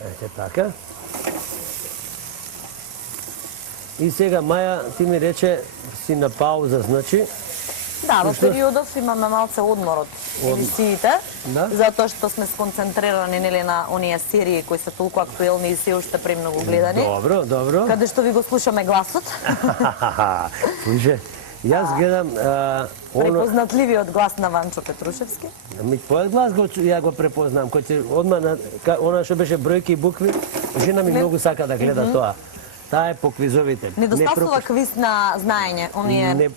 Ете така. И сега, Маја, ти ми рече, си на пауза, значи? Да, во периодов имаме малце одмор од емисиите, затоа што сме сконцентрирани нели на оние серии кои се толку актуелни и се уште премногу гледани. Добро, добро. Каде што ви го слушаме гласот. Слушай, јас гледам препознатливиот глас на Ванчо Петрушевски. Твојот глас ја го препознам, кој ќе одма на она што беше бројки и букви, жена ми многу сака да гледа тоа. Таа е по квизовите. Недостасува квиз на знаење, оние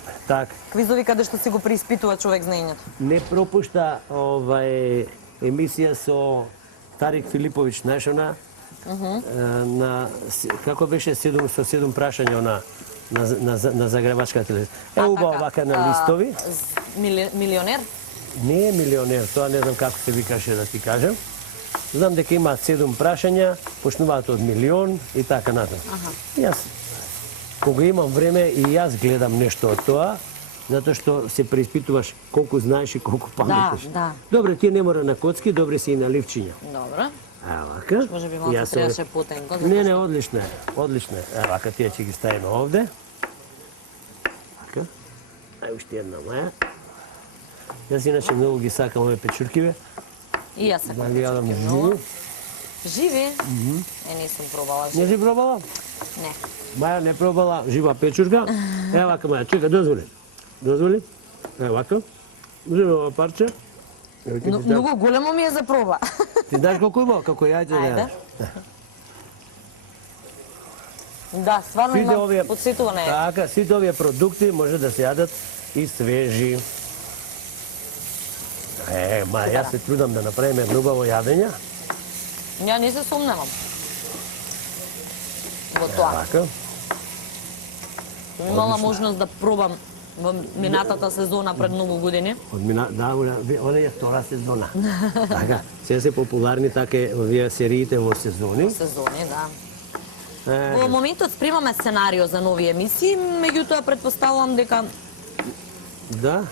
квизови каде што си го преиспитува човек знаењето. Не пропушта емисија со Тарик Филиповиќ, знаеш она, на како беше 7 со 7 прашања на Загребачка телевизија. Убаво вака на листови. Милионер? Не е милионер, тоа не знам како се викаше да ти кажам. Знам дека имаат 7 прашања, почнуваат од милион и така натаму. Јас, кога имам време, и јас гледам нешто од тоа, затоа што се преиспитуваш колку знаеш и колку паметиш. Добре, тие не мора на коцки, добре си и на ливчиња. Добро. Вака. Може би малку требаше потенко. Не, одлично е, одлично е. Вака, тие ќе ги ставиме овде. Вака. Ај уште една Маја. Јас иначе многу ги сакам овие печуркиве. И јас сакам печуркиве. Живи? Не сум пробала живи. Не си пробала? Не. Маја не пробала жива печурка. Ева вака, Маја, чека, дозволи. Дозволи. Ева вака. Уземи ова парче. Многу големо ми е за проба. Ти знаеш колку има? Како јајце да јадеш? Да, стварно има подсетуване. Така, сите овие продукти може да се јадат и свежи. Јас се трудам да направиме убаво јадење. Ја не се сумневам во тоа. Така. Имала можност да пробам во минатата сезона пред многу години. Да, оде е втора сезона. Така, се се популарни така овие сериите во сезони. Во сезони, да. Во моментот спремаме сценарио за нови емисии, меѓутоа претпоставувам дека Да.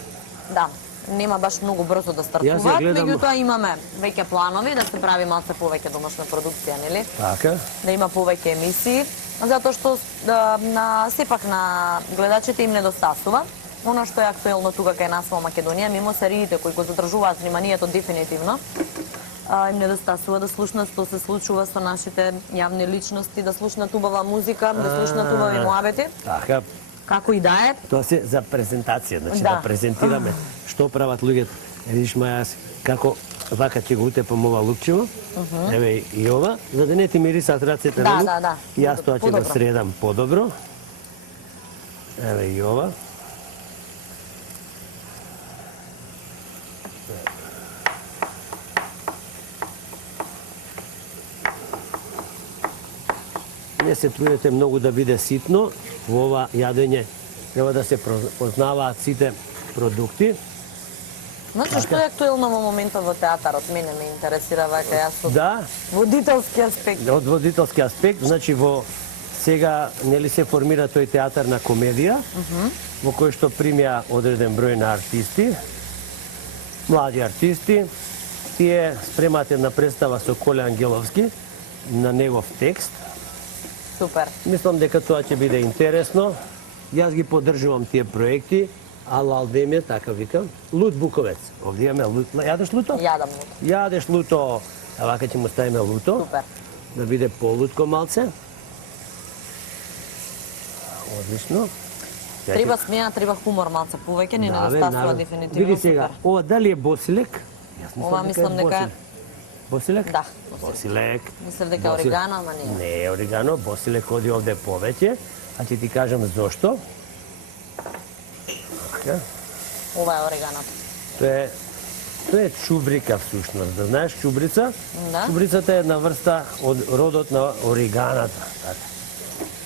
Да, нема баш многу брзо да стартуваат, меѓутоа имаме веќе планови да се прави малце повеќе домашна продукција, нели? Така. Да има повеќе емисии, затоа што сепак на гледачите им недостасува. Оно што е актуелно тука кај нас во Македонија, мимо сериите кои го задржуваат вниманието дефинитивно, им недостасува да слушнат што се случува со нашите јавни личности, да слушнат убава музика, да слушнат убави муабети. Така. Како и да е. Тоа се за презентација, значи да презентираме што прават луѓето. Видиш, Маја, како вака ќе го утепам ова лукчево, еве и ова, за да не ти мирисат рацете на лук. Да. Јас тоа ќе го средам подобро. Еве и ова. Не се трудете многу да биде ситно, во ова јадење треба да се познаваат сите продукти. Значи, што е актуелно во моментот во театарот? Мене ме интересира вака јас од водителски аспект. Од водителски аспект, значи сега нели се формира тој театар на комедија, во кој што примја одреден број на артисти, млади артисти. Тие спремат една представа со Коле Ангеловски на негов текст. Супер. Мислам дека тоа ќе биде интересно. Јас ги поддржувам тие проекти. Алдемје, така викам. Лут Буковец. Овде имаме лут. Јадеш луто? Јадам луто. Јадеш луто. А вака ќе му ставиме луто. Супер. Да биде полутко малце. Одлично. Треба смеа, треба хумор малце повеќе, не недостасува дефинитивно. Види сега, ова дали е босилек? Ова мислам дека е босилек? Да. Босилек. Мислам дека орегано, ама не. Не е орегано, босилек оди овде повеќе. А ќе ти кажам зошто. Ова е ореганото. Тоа е чубрика всушност. Да знаеш чубрица? Да. Чубрицата е една врста од родот на ореганата.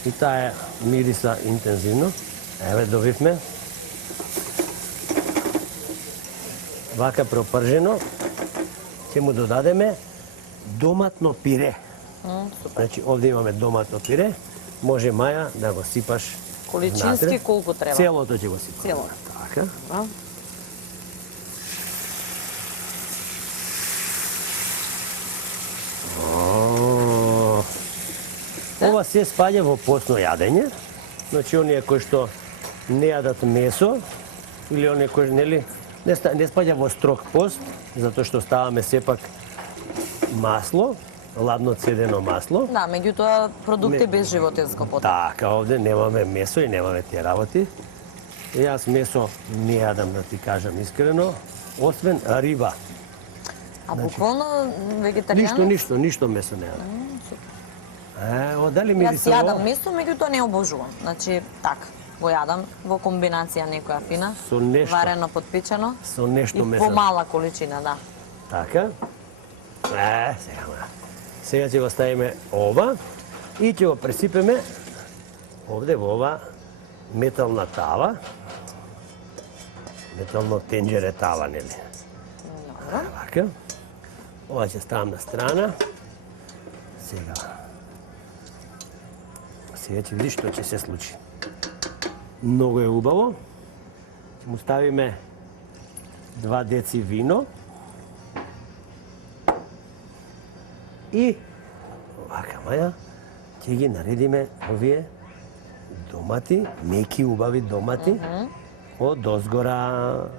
И таа мириса интензивно. Еве добивме. Вака пропржено. Ќе му додадеме доматно пире. Значи овде имаме доматно пире. Може, Маја, да го сипаш количински колку треба. Целото ќе го сипаш. Цело. Така. се? Ова се спаѓа во постно јадење. Значи, оние кои што не јадат месо, или оние кои, нели, не спаѓа во строг пост, затоа што ставаме сепак масло, ладно цедено масло. Да, меѓутоа продукти без животинско потреба. Така, овде немаме месо и немаме тие работи. И јас месо не јадам, да ти кажам искрено, освен риба. А буквално вегетаријанец? Ништо месо не јадам. Дали Јас мириса јадам месо, меѓутоа не обожувам. Значи, така, го јадам во комбинација некоја фина, Со нешто. варено, подпичено Со нешто и месо. по мала количина, да. Така. Сега ќе го ставиме ова и ќе го пресипеме овде во ова метална тава. Метално тенџере тава, нели? Така. Ова ќе ставам на страна. Сега ќе видиш што ќе се случи. Многу е убаво. Ќе му ставиме 2 деци вино. И овака маја ќе ги наредиме овие домати, меки убави домати од озгора.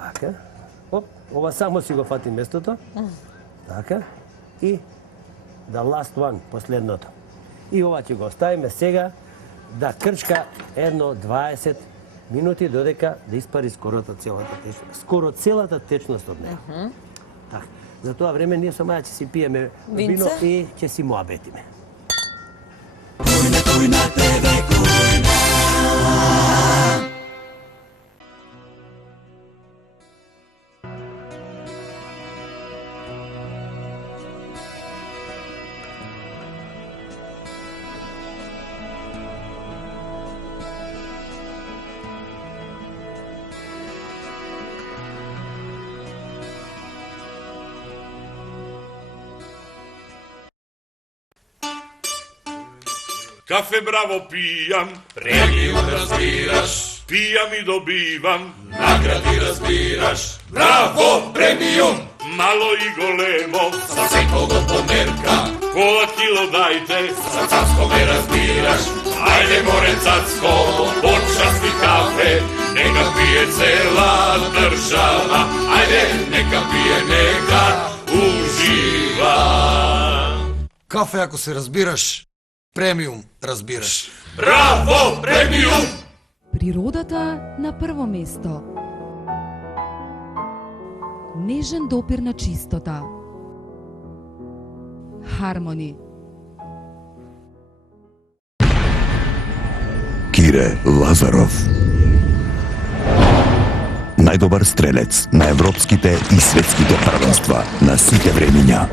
Вака. Оп, ова само си го фати местото. Така. И the last one, последното. И ова ќе го оставиме сега да крчка едно 20 минути додека да испари скоро целата течност од неа. Така. За тоа време ние со Маја ќе си пиеме вино и ќе си муабетиме. Кафе браво пијам, премиум разбираш, пијам и добивам, награди разбираш. Браво премиум, мало и големо, за секого померка. Пола кило дајте, за цацко ме разбираш. Ајде море цацко, почасти кафе, нека пие цела држава. Ајде, нека пие, нека ужива. Кафе ако се разбираш, премиум разбираш. Браво, премиум! Природата на прво место. Нежен допир на чистота. Хармони. Кире Лазаров. Најдобар стрелец на европските и светските првенства на сите времиња.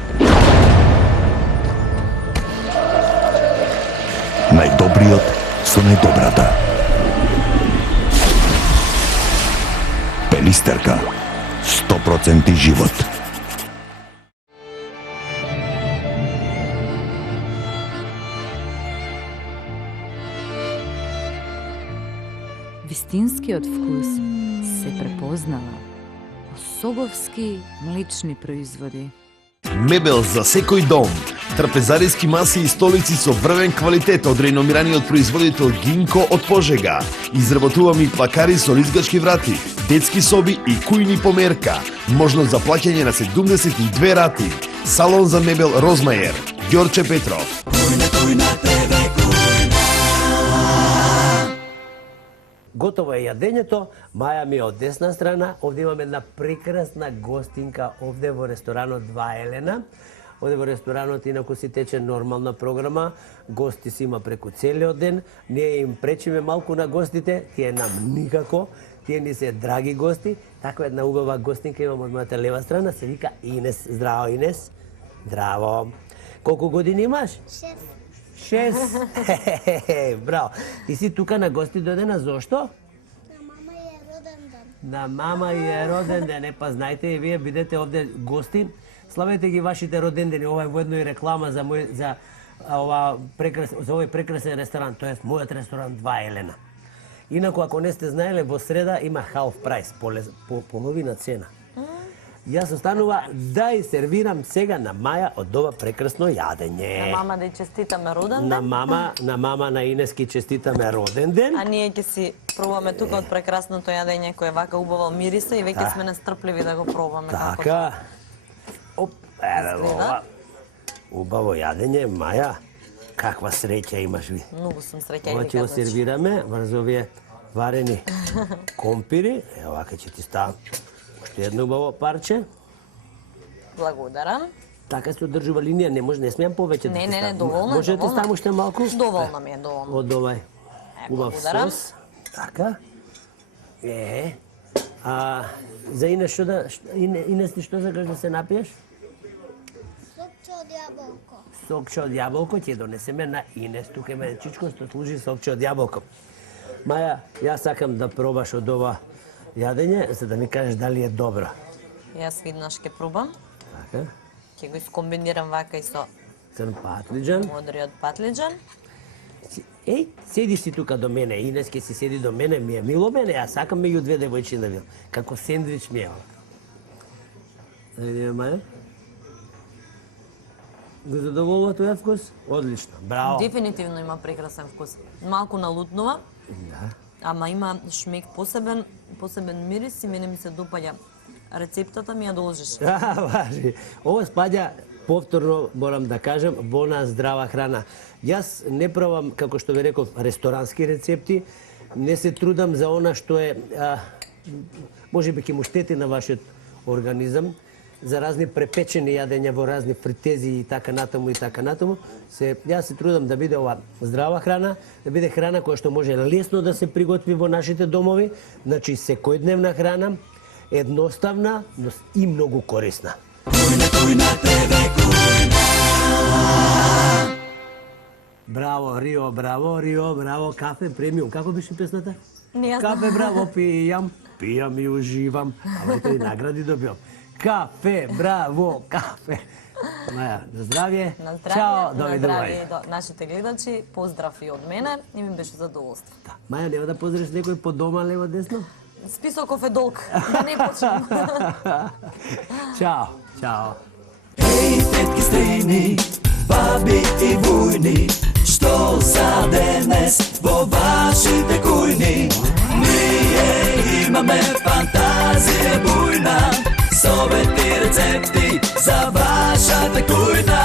Најдобриот со најдобрата. Пелистерка. 100% живот. Вистинскиот вкус се препознава. Особовски млечни производи. Мебел за секој дом. Трапезариски маси и столици со врвен квалитет од реномираниот производител Гинко од Пожега. Изработуваме и плакари со лизгачки врати, детски соби и кујни померка. Можност за плаќање на 72 рати. Салон за мебел Розмајер. Ѓорче Петров. Готово е јадењето, Маја ми е од десна страна, овде имаме една прекрасна гостинка овде во ресторанот 2 Елена. Овде во ресторанот инаку си тече нормална програма, гости си има преку целиот ден, ние им пречиме малку на гостите, тие нам никако, тие ни се драги гости. Таква една убава гостинка имам од мојата лева страна, се вика Инес. Здраво, Инес. Здраво. Колку години имаш? 6. Браво. Ти си тука на гости додена, зошто? На мама е роден ден. На мама е роден ден. Па знаете и вие бидете овде гости. Славете ги вашите родендени. Ова е воедно и реклама за овој прекрасен ресторант, тоест мојот ресторант 2 Елена. Инаку ако не сте знаеле, во среда има half price, половина цена. Јас останува да ја сервирам сега на Маја од ова прекрасно јадење. На мама да ја честитаме роден ден. На мама на Инески честитаме роден ден. А ние ќе си пробаме тука од прекрасното јадење кое вака убаво мириса и веќе сме настрпливи да го пробаме. Така. Оп, еве ова. Убаво јадење, Маја. Каква среќа имаш ви. Многу сум среќа и Ова ви ќе го казваш. сервираме врз овие варени компири. Ево вака ќе ти ставам уште едно убаво парче. Благодарам. Така се одржува линија, не смеам повеќе да ти ставам. Не, доволно. Може да ти ставам уште малку? Доволно ми е, доволно. Од овај убав благодарам. сос. Така. За Инес што да Инес ти што сакаш да се напиеш? Сокче од јаболко. Сокче од јаболко ќе донесеме на Инес. Тука има чичко што служи сокче од јаболко. Маја, јас сакам да пробаш од ова јадење, за да ми кажеш дали е добро. Јас виднаш ќе пробам. Така. Ќе го искомбинирам вака и со Црн патлиџан. модриот патлиџан. Еј, седи си тука до мене, Инес ке си седи до мене, ми е мило мене, јас сакам меѓу две девојчиња да видам. Како сендвич ми е ова. Да видиме, Маја. Го задоволува тој вкус? Одлично, браво. Дефинитивно има прекрасен вкус. Малку налутнува, Да. ама има шмек посебен мирис и мене ми се допаѓа. Рецептата ми ја должиш. Важи. Ова спаѓа, повторно морам да кажам, bona здрава храна. Јас не пробам, како што ви реков, ресторански рецепти, не се трудам за она што е, можеби ќе му штети на вашиот организам, за разни препечени јадења во разни фритези и така натаму. Јас се трудам да биде ова здрава храна, да биде храна која што може лесно да се приготви во нашите домови, значи секојдневна храна, едноставна, но и многу корисна. Браво, Рио, браво, кафе премиум. Како беше песната? Не ја знам. Кафе, браво, пијам и уживам. Ама ето и награди добивам. Кафе, браво, кафе. Маја, на здравје. На здравје, Чао, на довидување. здравје до нашите гледачи. Поздрав и од мене и ми беше задоволство. Маја, нема да поздравиш некој по дома, лево, десно? Списоков е долг, да не почнем. Чао, чао. Ej, tetki strejni, babi i vujni, što za danes vo vašite kujni. Nije imame fantazije bujna, sove ti recepti za vaša te kujna.